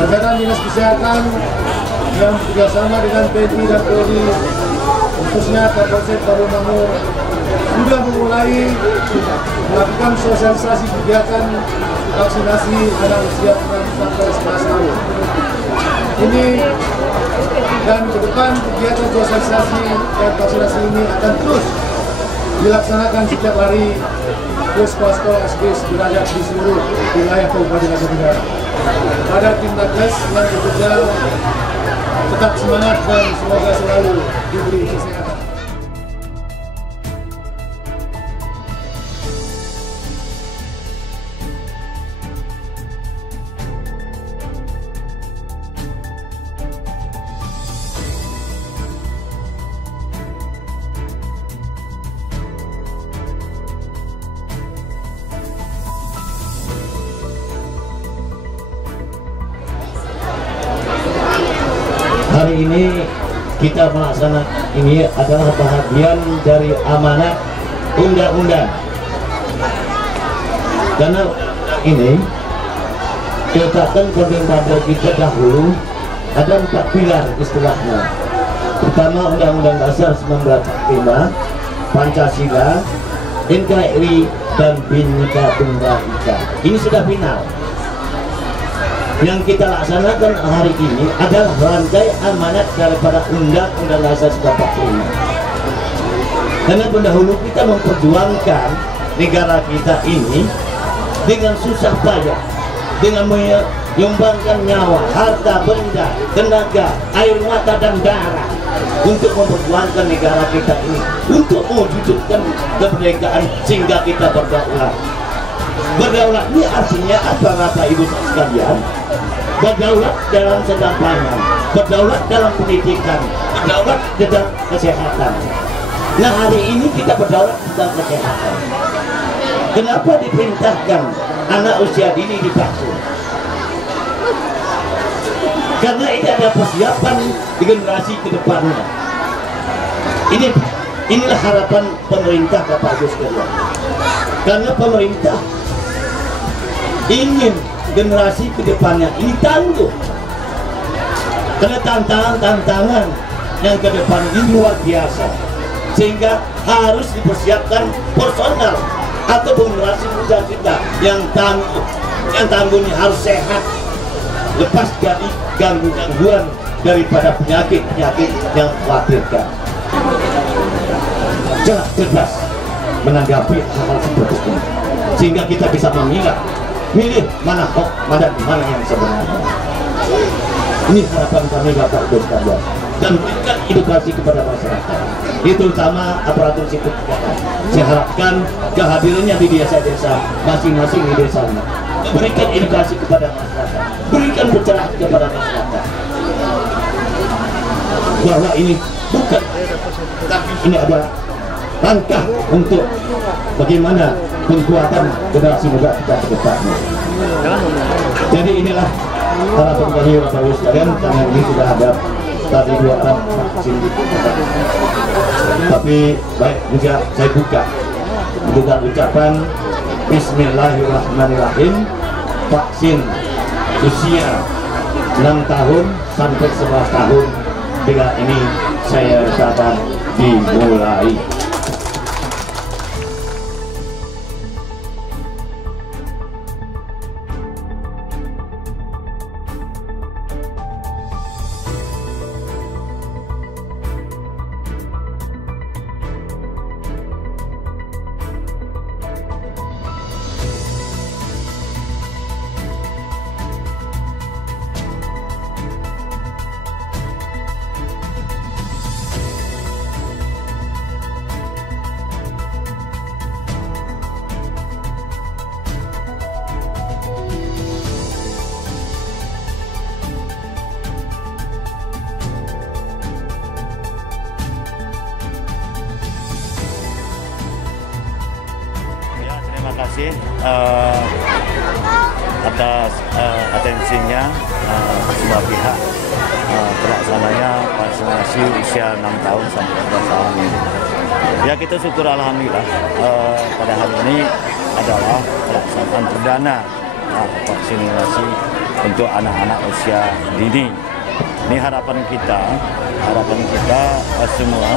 jajaran Dinas Kesehatan yang bekerjasama dengan TNI dan Polri, khususnya Kapolsek Tarumangu, sudah memulai melakukan sosialisasi kegiatan vaksinasi anak usia 6 sampai 11 tahun. Ini dan ke depan kegiatan sosialisasi dan vaksinasi ini akan terus dilaksanakan setiap hari ke sekolah-sekolah SD sederajat di seluruh wilayah Kabupaten Aceh Tenggara. Pada tim Nakes yang bekerja tetap semangat dan semoga selalu diberi kesehatan. Hari ini kita melaksanakan ini adalah bahagian dari amanat undang-undang. Karena ini diletakkan pada kita dahulu ada 4 pilar istilahnya. Pertama, Undang-Undang Dasar 1945, Pancasila, NKRI dan Bhinneka Tunggal Ika. Ini sudah final. Yang kita laksanakan hari ini adalah rantai amanat daripada Undang-Undang Dasar 1945. Karena pendahulu kita memperjuangkan negara kita ini dengan susah payah, dengan menyumbangkan nyawa, harta benda, tenaga, air mata dan darah untuk memperjuangkan negara kita ini, untuk mewujudkan kemerdekaan sehingga kita berdaulat. Berdaulat ini artinya apa, Bapak Ibu sekalian? Berdaulat dalam sandang pangan, berdaulat dalam pendidikan, berdaulat dalam kesehatan. Nah, hari ini kita berdaulat dalam kesehatan. Kenapa diperintahkan anak usia dini divaksin? Karena ini ada persiapan di generasi ke depannya. Inilah harapan pemerintah, Bapak Ibu sekalian. Karena pemerintah ingin generasi ke depannya ini tangguh. Karena tantangan yang ke depan ini luar biasa, sehingga harus dipersiapkan personal atau generasi muda kita yang tangguh. Yang tangguhnya harus sehat, lepas dari gangguan daripada penyakit-penyakit yang mengkhawatirkan. Cerdas menanggapi hal-hal seperti ini, sehingga kita bisa milih mana hoax, mana yang sebenarnya. Ini harapan kami, Bapak Ibu sekalian, dan berikan edukasi kepada masyarakat, itu terutama aparatur sipil negara. Saya harapkan kehadirannya di desa-desa masing-masing di desanya, berikan edukasi kepada masyarakat, berikan pencerahan kepada masyarakat bahwa ini bukan, tapi ini adalah langkah untuk bagaimana penguatan generasi muda kita ke depannya. Jadi inilah harapan kami, Bapak Ibu sekalian, karena ini sudah ada tadi 2 orang vaksin. Tapi baik juga saya buka ucapan Bismillahirrahmanirrahim. Vaksin usia 6 tahun sampai 11 tahun bila ini saya dapat dimulai. Terima kasih atas atensinya semua pihak pelaksananya vaksinasi usia 6 tahun sampai 11 tahun ini. Ya, kita syukur alhamdulillah pada hari ini adalah pelaksanaan perdana vaksinasi untuk anak-anak usia dini. Ini harapan kita semua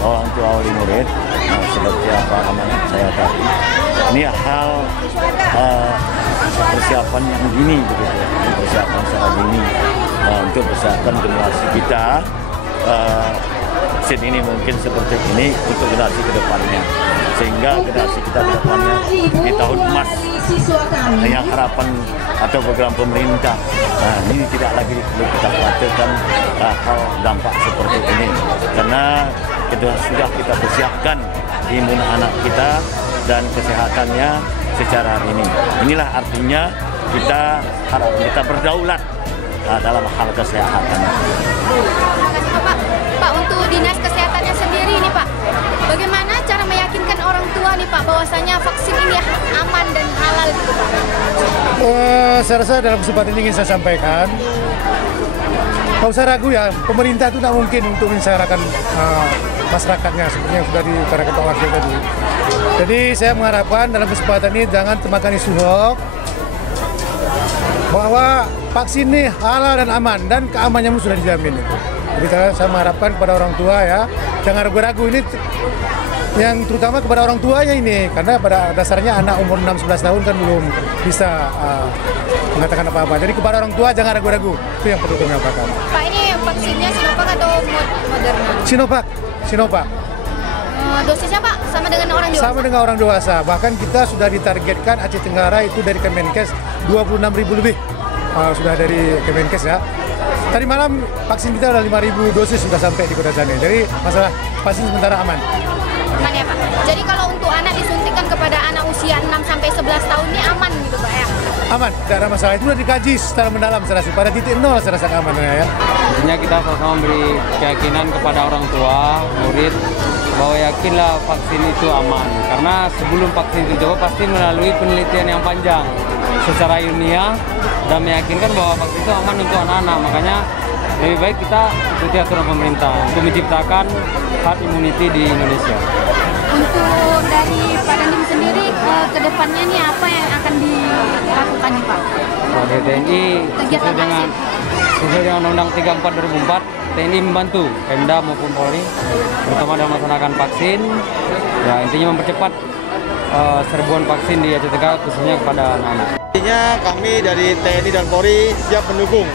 orang tua wali murid, seperti apa amanat saya tadi. Ini hal persiapan yang dini begitu, persiapan secara dini untuk persiapan generasi kita. Vaksin ini mungkin seperti ini untuk generasi kedepannya, sehingga generasi kita kedepannya di tahun emas yang harapan atau program pemerintah. Nah, ini tidak lagi perlu kita khawatirkan hal dampak seperti ini, karena sudah kita persiapkan imun anak kita dan kesehatannya secara ini. Inilah artinya kita harap kita berdaulat dalam hal kesehatan. Pak, untuk dinas kesehatannya sendiri nih Pak, bagaimana cara meyakinkan orang tua nih Pak bahwasanya vaksin ini aman dan halal gitu Pak? Saya rasa dalam kesempatan ini ingin saya sampaikan, nggak usah ragu ya, pemerintah itu tidak mungkin untuk menyelenggarakan masyarakatnya seperti yang sudah diutarakan Pak Wakil tadi. Jadi saya mengharapkan dalam kesempatan ini jangan termakan isu hoax bahwa vaksin ini halal dan aman dan keamanannya sudah dijamin itu. Jadi saya mengharapkan kepada orang tua ya, jangan ragu-ragu ini, yang terutama kepada orang tuanya ini, karena pada dasarnya anak umur 6-11 tahun kan belum bisa mengatakan apa-apa. Jadi kepada orang tua jangan ragu-ragu, itu yang perlu kami katakan. Pak, ini vaksinnya Sinovac atau Moderna? Sinovac. Dosisnya Pak sama dengan orang dewasa? Sama dengan orang dewasa, bahkan kita sudah ditargetkan Aceh Tenggara itu dari Kemenkes 26.000 lebih, sudah dari Kemenkes ya. Tadi malam vaksin kita ada 5.000 dosis sudah sampai di Kota Saneh. Jadi masalah vaksin sementara aman. Aman ya Pak. Jadi kalau untuk anak disuntikan kepada anak usia 6-11 tahun ini aman gitu Pak ya? Aman, tidak ada masalah. Itu sudah dikaji secara mendalam saya rasa. Pada titik nol saya rasa keamanannya ya. Intinya kita sama-sama memberi keyakinan kepada orang tua, murid, bahwa yakinlah vaksin itu aman. Karena sebelum vaksin itu coba pasti melalui penelitian yang panjang secara ilmiah dan meyakinkan bahwa vaksin itu aman untuk anak-anak. Makanya lebih baik kita ikuti aturan pemerintah untuk menciptakan herd immunity di Indonesia. Untuk dari Pak Dandim sendiri ke depannya nih apa yang akan dilakukan nih Pak? Dari TNI sesuai dengan Undang-Undang 34 2004, TNI membantu Pemda maupun Polri terutama dalam melaksanakan vaksin. Ya, intinya mempercepat serbuan vaksin di Aceh Tenggara khususnya kepada anak-anak. Intinya kami dari TNI dan Polri siap mendukung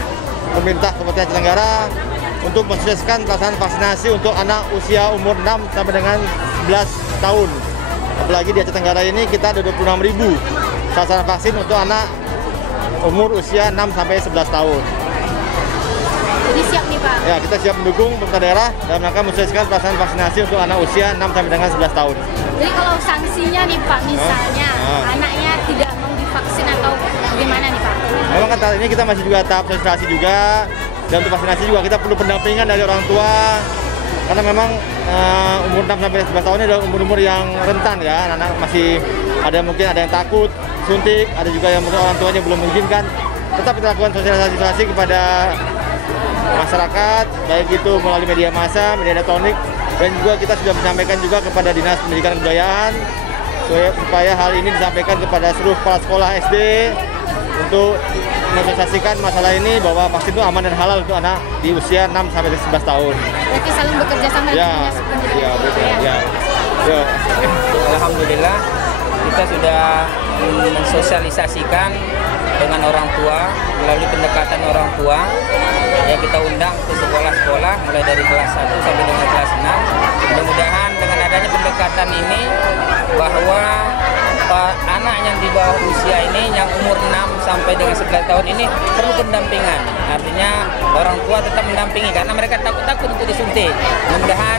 pemerintah Kabupaten Aceh Tenggara untuk mensukseskan pelaksanaan vaksinasi untuk anak usia umur 6 sampai dengan 11 tahun. Apalagi di Aceh Tenggara ini kita ada 26.000 sasaran vaksin untuk anak umur usia 6 sampai 11 tahun. Jadi siap nih Pak? Ya, kita siap mendukung pemerintah daerah dalam rangka mensukseskan pelaksanaan vaksinasi untuk anak usia 6 sampai dengan 11 tahun. Jadi kalau sanksinya nih Pak, misalnya anaknya tidak mau divaksin atau gimana nih Pak? Memang kan saat ini kita masih juga tahap sosialisasi juga, dan untuk vaksinasi juga kita perlu pendampingan dari orang tua, karena memang umur 6 sampai 11 tahun ini adalah umur-umur yang rentan ya, anak-anak masih mungkin ada yang takut suntik, ada juga yang mungkin orang tuanya belum mengizinkan. Tetap kita lakukan sosialisasi kepada masyarakat, baik itu melalui media massa, media elektronik, dan juga kita sudah menyampaikan juga kepada Dinas Pendidikan dan Kebudayaan supaya hal ini disampaikan kepada seluruh kepala sekolah SD untuk mensosialisasikan masalah ini bahwa vaksin itu aman dan halal untuk anak di usia 6 sampai 11 tahun. Berarti saling bekerja sama dengan Dinas Pendidikan. Ya, betul. Ya. Ya. Alhamdulillah kita sudah mensosialisasikan dengan orang tua melalui pendekatan orang tua. Ya, kita undang ke sekolah-sekolah mulai dari kelas 1 sampai dengan kelas 6. Mudah-mudahan dengan adanya pendekatan ini bahwa anak yang di bawah usia ini yang umur 6 sampai dengan 11 tahun ini perlu pendampingan. Artinya orang tua tetap mendampingi karena mereka takut-takut untuk disuntik. Mudah-mudahan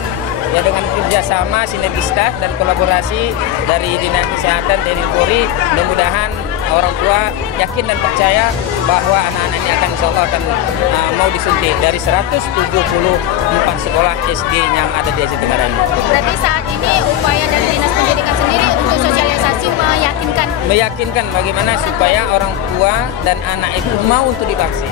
ya dengan kerjasama sinergitas dan kolaborasi dari Dinas Kesehatan TNI Polri, mudah-mudahan orang tua yakin dan percaya bahwa anak-anak ini akan insya Allah akan mau disuntik dari 174 sekolah SD yang ada di Aceh Tenggara ini. Berarti saat ini upaya dari Dinas Pendidikan sendiri untuk sosialisasi meyakinkan bagaimana supaya orang tua dan anak itu mau untuk divaksin.